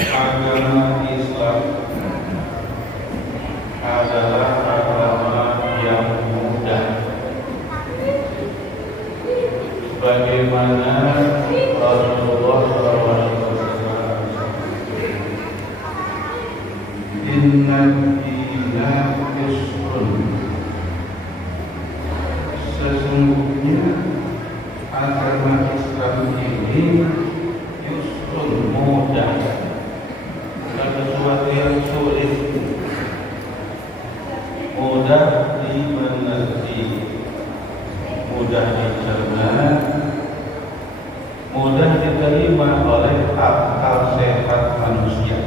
Agama Islam adalah agama yang mudah. Bagaimana Rasulullah SAW, Inna dina yusrun, sesungguhnya agama Islam ini yusrun, mudah, bukan sesuatu yang sulit, mudah dimengerti, mudah dicerna, mudah diterima oleh akal sehat manusia,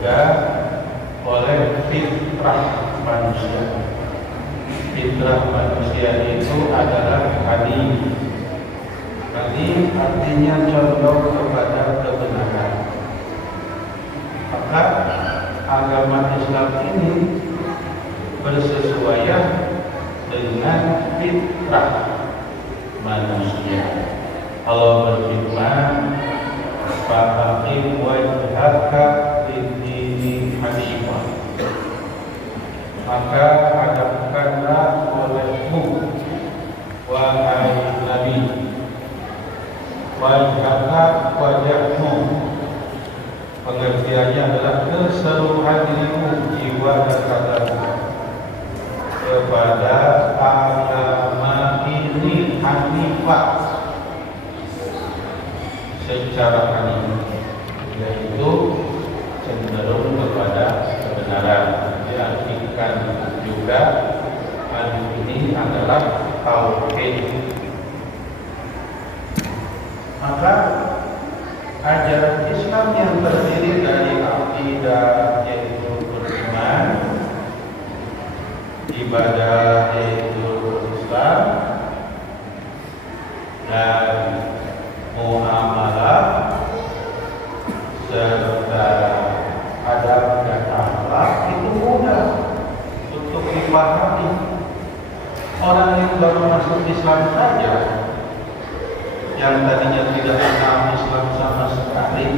juga oleh fitrah manusia. Fitrah manusia itu adalah hadis. Hadis artinya condong kepada kebenaran. Maka agama Islam ini bersesuaian dengan fitrah manusia. Allah berfirman, "Faqim wajhaka lid-dini hanifah." Maka hadapkanlah olehmu, wahai Nabi, wajhaka, wajahmu, pengertiannya adalah keseluruhan dirimu, jiwa dan raga, kepada agama ini hanifah, secara hanif, yaitu cenderung kepada kebenaran. Diartikan juga hanif ini adalah tauhid. Maka ajaran Islam yang terdiri dari akidah, yaitu beriman, ibadah, yaitu Islam, dan muamalah, serta adab dan akhlak, itu mudah untuk dipahami. Orang yang baru masuk Islam saja, yang tadinya tidak kenal Islam sama sekali,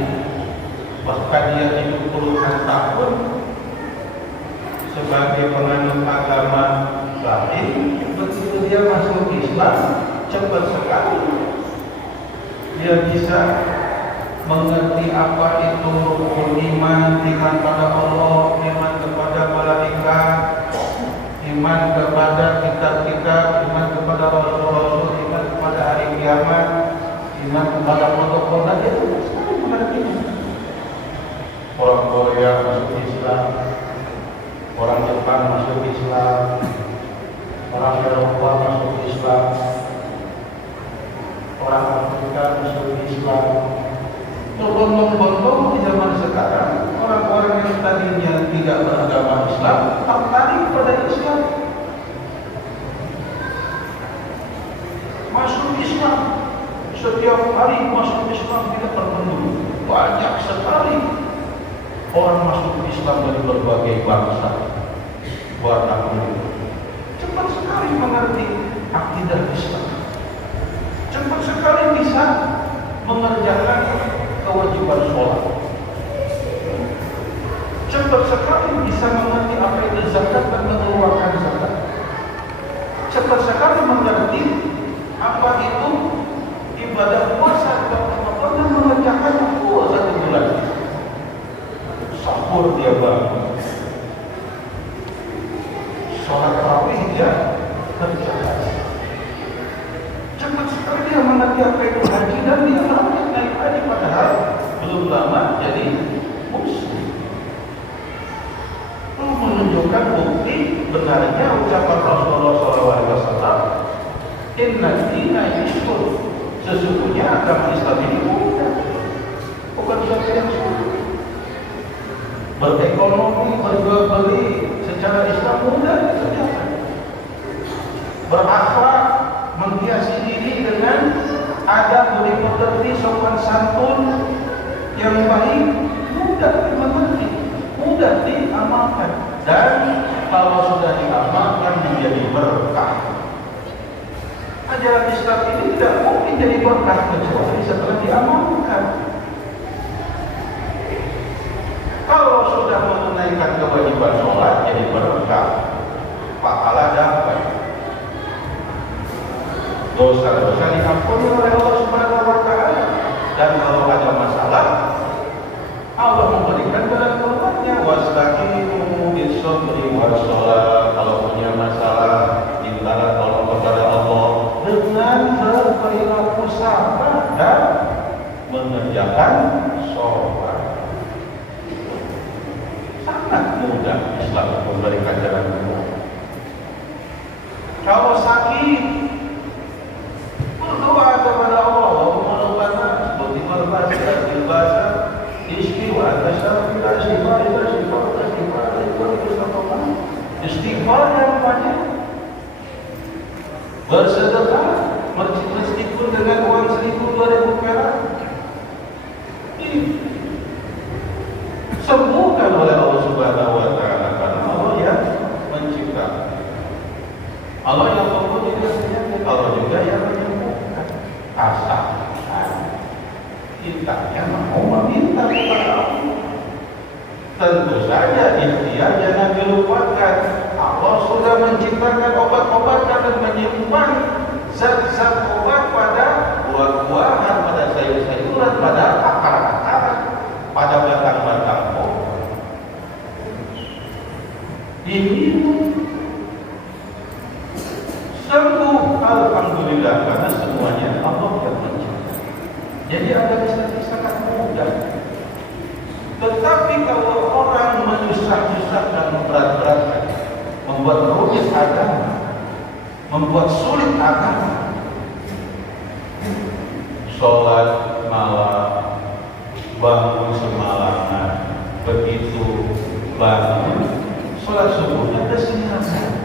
bahkan dia hidup puluhan tahun sebagai penganut agama lain, begitu dia masuk Islam, cepat sekali dia bisa mengerti apa itu iman, iman pada Allah, iman kepada malaikat, iman kepada kitab-kitab, iman kepada rasul-rasul, iman kepada hari kiamat, iman kepada protokol. Dia tidak sekali mengertinya. Orang Korea masuk Islam, orang Jepang masuk Islam, orang Eropa masuk Islam, orang Afrika masuk Islam. Berbondong-bondong di zaman sekarang, orang-orang yang tadinya tidak beragama Islam tertarik pada Islam, masuk Islam. Setiap hari masuk Islam tidak terpenuhi. Banyak sekali orang masuk Islam dari berbagai bangsa, warna kulit. Cepat sekali mengerti akidah Islam, cepat sekali bisa mengerjakan kewajiban sholat, cepat sekali bisa mengerti apa itu zakat dan mengeluarkan zakat, cepat sekali mengerti apa itu ibadah puasa dan Ramadan, mengerjakan puasa 1 bulan. Sahur dia bangun, sholat tarawih dia kerjakan. Cepat sekali dia mengerti apa itu haji, dan dia naik haji padahal belum lama jadi muslim. Itu menunjukkan bukti benarnya ucapan Rasulullah SAW, Inna dina yusrun, sesungguhnya agama Islam ini mudah, bukan sesuatu yang sulit. Berekonomi, berjual beli secara Islam mudah dikerjakan. Berakhlak, menghiasi diri dengan adab, budi pekerti, sopan santun yang baik, mudah dimengerti, mudah diamalkan, dan kalau sudah diamalkan menjadi berkah. Ajaran Islam ini tidak mungkin jadi berkah kecuali setelah diamalkan. mengerjakan sholat. Sangat mudah Islam memberikan jalan keluar. Kalau sakit, berdoa kepada Allah, Allahumma rabbana butimal bahasa bahasa istighfar istighfar yang banyak, bersedekah meskipun dengan uang 1.000-2.000 perak, sembuhkan oleh Allah Subhanahu wa Ta'ala, karena Allah yang menciptakan, Allah yang mempunyai penyakit, Allah juga yang menyembuhkan. Asalkan kita yang mau meminta kepada Allah. Tentu saja ikhtiar jangan dilupakan. Allah sudah menciptakan obat-obatan dan menyimpan zat-zat obat pada buah-buahan, pada sayur-sayuran, pada akar-akar, pada batang-batang pohon. Ini sembuh, alhamdulillah, karena semuanya Allah yang menciptakan. Jadi Anda bisa sangat mudah. Tetapi kalau orang menyusah-nyusahkan, memberat-beratkan, membuat rumit agama, membuat sulit agama, sholat malam, bangun semalaman, begitu bangun, sholat subuhnya kesenangan,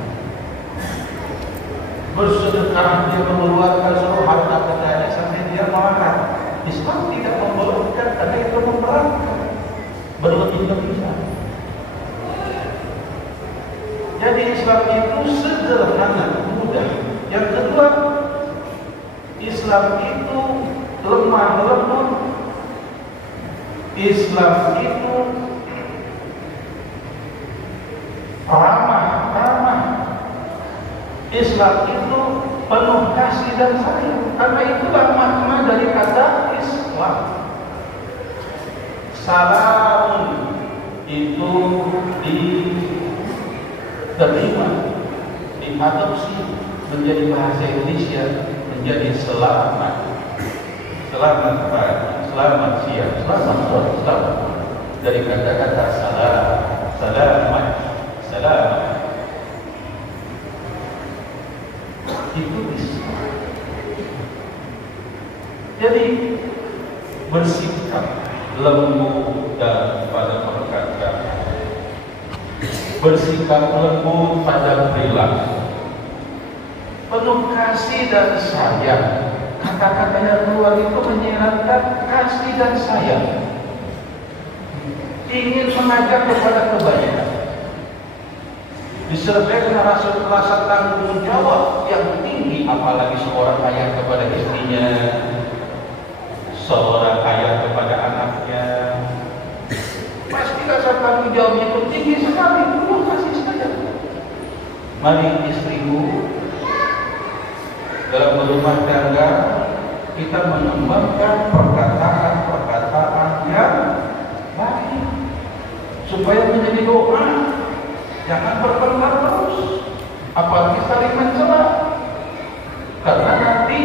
bersedekah dia mengeluarkan seluruh harta kekayaan sampai dia marah. Islam tidak membolehkan, karena itu memberatkan, berlebih-lebihan. Jadi Islam itu sederhana, mudah. Yang kedua, Islam itu lemah lembut. Islam itu ramah. Islam itu penuh kasih dan sayang. Karena itulah makna dari kata Islam. Salam itu diterima, diadopsi menjadi bahasa Indonesia, menjadi selamat. Selamat pagi, selamat siang, selamat sore, selamat. Dari kata-kata salam, selamat. Itu Islam. Jadi bersikap lembut dan pada perkataan, bersikap lembut pada perilaku, penuh kasih dan sayang. Kata-kata yang keluar itu menyiratkan kasih dan sayang, ingin mengajak kepada kebaikan, disertai dengan rasa tanggung jawab yang tinggi. Apalagi seorang ayah kepada istrinya, seorang ayah kepada anaknya, pasti rasa tanggung jawabnya itu tinggi sekali. Penuh kasih sayang. Mari istriku, dalam berumah tangga kita mengembangkan perkataan yang baik supaya menjadi doa, jangan berpengaruh terus, apalagi saling mencela, karena nanti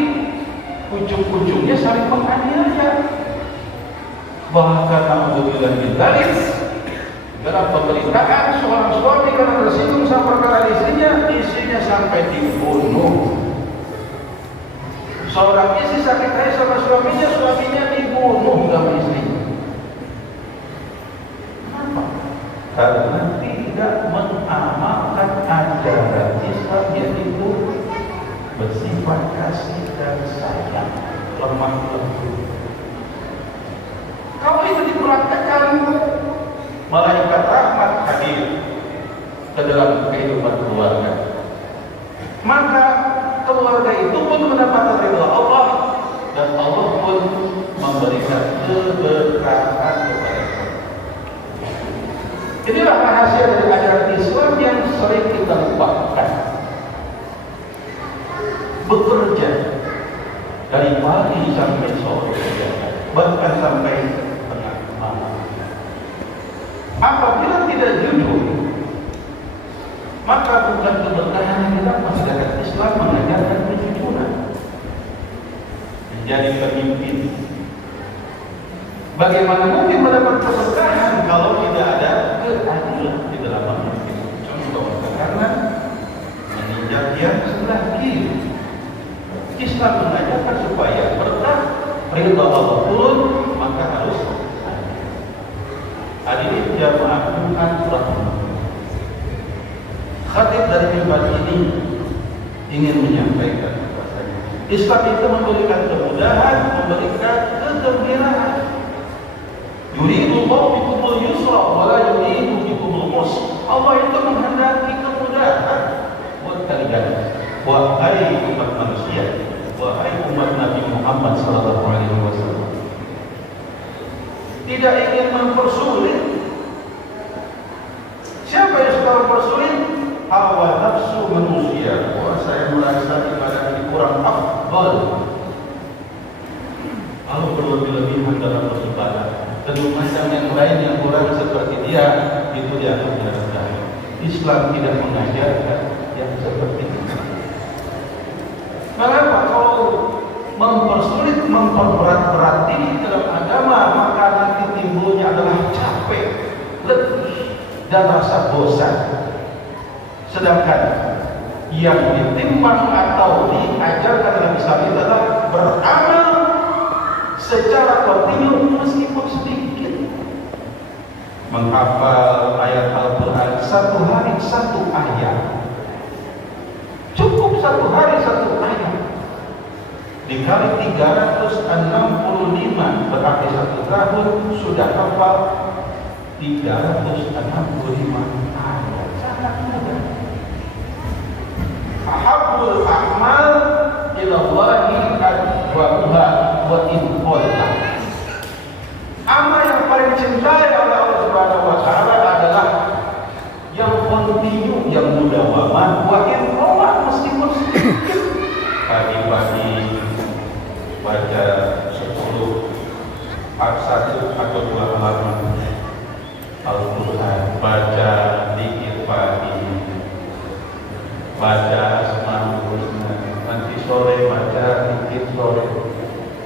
ujung-ujungnya saling menganiaya. Bahkan alhamdulillah ditarik dalam pemberitaan seorang suami karena tersinggung sama perkataan istrinya sampai dibunuh. Seorang istri sakit hati sama suaminya dibunuh sama istrinya. Kenapa? Karena tidak mengamalkan ajaran Islam, yaitu bersifat kasih dan sayang, lemah lembut. Kalau itu dipraktekkan, malaikat rahmat hadir ke dalam kehidupan keluarga, maka keluarga itu pun mendapatkan ridha Allah, dan Allah pun memberikan keberkahan kepada kita. Inilah rahasia dari ajaran Islam yang sering kita lupakan. Bekerja dari pagi sampai sore, bahkan sampai tengah malam. Apabila tidak jujur, maka bukan keberkahan yang kita masyarakat Islam mengajarkan kejujuran. Menjadi pemimpin Bagaimana mungkin mendapat keberkahan kalau tidak ada keadilan di dalam manusia? Contoh, karena meninjak yang sebelah kiri. Islam mengajarkan supaya berkah, ridha Allah turun, maka harus hadirin jamaah Jumat rahimah. Khatib dari mimbar ini ingin menyampaikan bahwasanya Islam itu memberikan kemudahan, memberikan kegembiraan. Yuridu Allah bikumul yusra wa la yuridu bikumul usra. Allah itu menghendaki kemudahan buat kalian. Wahai umat manusia, wahai umat Nabi Muhammad sallallahu alaihi wasallam, tidak ingin mempersulit. Siapa yang suka mempersulit? Hawa nafsu manusia. Wah, saya merasa ibadah ini kurang afdal, lalu berlebih-lebihan dalam beribadah. Dan macam yang lain yang kurang seperti dia, itu dianggap rendah. Islam tidak mengajarkan yang seperti itu. Kenapa? Kalau mempersulit, memperberat-berat ini dalam agama, maka nanti timbulnya adalah capek, letih, dan rasa bosan. Sedangkan yang ditimbang atau diajarkan dalam Islam itu adalah beramal secara kontinu meskipun sedikit. Menghafal ayat Al-Quran satu hari satu ayat, cukup satu hari satu ayat, dikali 365 berarti satu tahun sudah hafal 365 ayat. Sangat mudah. Ahabbul a'mal ila Allahi adwamuha wa in qalla. Amal yang paling dicintai oleh Allah Subhanahu wa taala adalah yang kontinu, yang mudawamah, wa in qalla, meskipun sedikit. Pagi-pagi baca 10 1 atau 2 halaman Al-Quran, baca zikir pagi, baca Asmaul Husna, nanti sore baca zikir sore,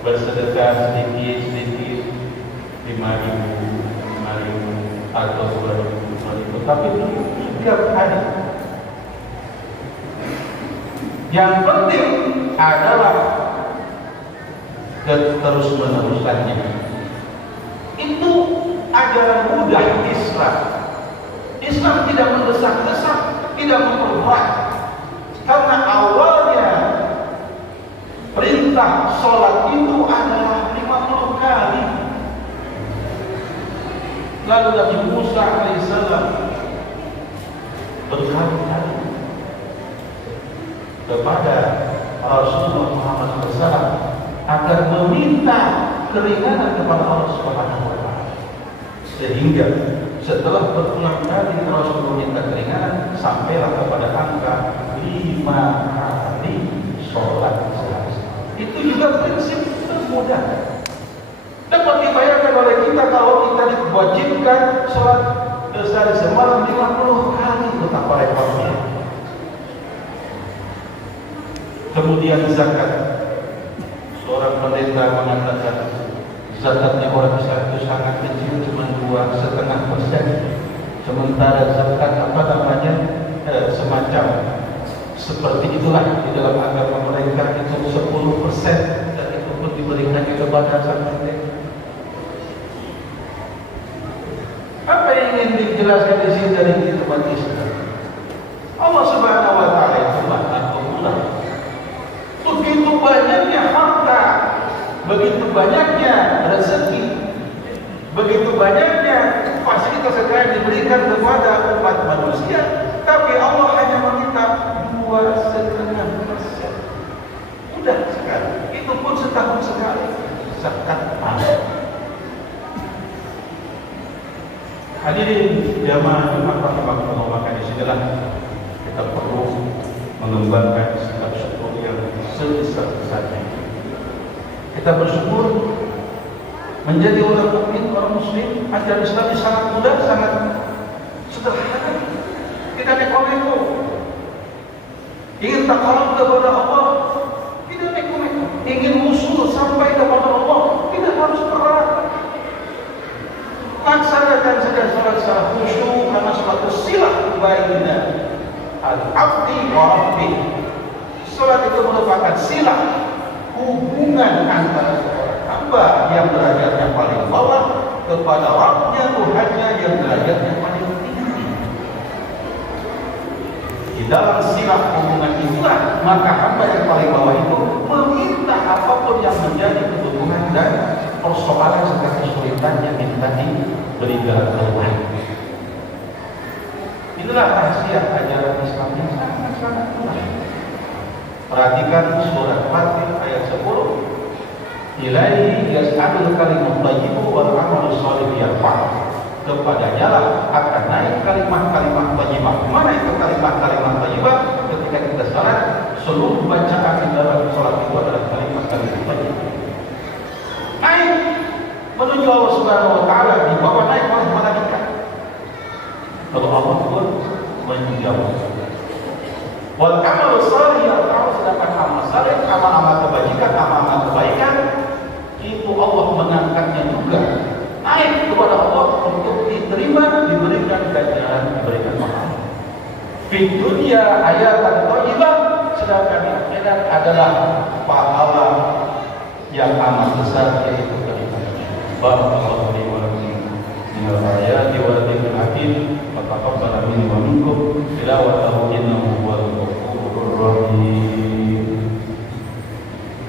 bersedekah sedikit-sedikit 5.000 atau 2.000, tapi setiap hari. Yang penting adalah terus-menerusannya. Itu ajaran mudah Islam. Islam tidak mendesak-desak, tidak memperberat. Karena awalnya perintah sholat itu adalah 50 kali. Lalu Nabi Musa alaihissalam berkali-kali kepada Rasulullah Muhammad SAW agar meminta keringanan kepada Allah Subhanahu wa taala. Sehingga setelah berulang kali Rasulullah minta keringanan, sampailah kepada angka 5 kali sholat sehari. Itu juga prinsip termudah. Dapat dibayangkan oleh kita kalau kita diwajibkan sholat sehari semalam 50 kali, betapa repotnya. Kemudian zakat. Seorang pendeta mengatakan zakatnya orang Islam itu sangat kecil, cuma 2,5%. Sementara zakat semacam seperti itulah di dalam agama mereka itu 10%, dan itu pun diberikan kepada sang pendeta. Apa yang ingin dijelaskan di sini dari umat Islam? Allah Subhanahu wa taala itu Maha Pemurah. Begitu banyaknya harta, begitu banyaknya rezeki, begitu banyaknya fasilitas yang diberikan kepada umat manusia, tapi Allah hanya meminta 2,5%. Mudah sekali. Itu pun setahun sekali. Zakat panen. Hadirin jamaah Jumat rahimahullah, maka disinilah kita perlu mengembangkan sikap syukur yang sebesar-besarnya. Kita bersyukur menjadi orang mukmin, orang muslim. Ajaran Islam sangat mudah, sangat sederhana. Tidak neko-neko. Ingin takarub kepada Allah, tidak neko-neko. Ingin usul sampai kepada Allah, tidak harus berat. baina al-'abdi wa rabbih. Salat itu merupakan silah hubungan antara seorang hamba yang derajatnya paling bawah kepada Rabbnya, Tuhannya yang derajatnya paling tinggi. Di dalam silah hubungan itulah maka hamba yang paling bawah itu meminta apapun yang menjadi kebutuhan dan persoalan serta kesulitan yang minta diberikan Tuhan. Inilah rahasia ajaran Islam yang sangat-sangat luas. Perhatikan surat Fatir ayat 10. Ilaihi yas'adul kalimut thayyibu wal amalus shalih yarfa'u. Kepadanya lah akan naik kalimat-kalimat thayyibah. Mana itu kalimat-kalimat thayyibah? Ketika kita salat, seluruh bacaan di dalam salat itu adalah kalimat-kalimat thayyibah. Naik menuju Allah Subhanahu wa taala, dibawa naik oleh malaikat. Kalau Allah pun menjawab. Wal amal shalih yarfa'u, sedangkan amal saleh, amal-amal kebajikan, amal-amal kebaikan itu Allah mengangkatnya juga naik kepada Allah untuk diterima, diberikan ganjaran, diberikan pahala. Di dunia ayatan thayyibah, sedangkan di akhirat adalah pahala yang amat besar, yaitu kalimat. Barakallahu li wa lakum min al-ayati wa dhikril hakim. Wa taqabbal minni wa minkum tilawatan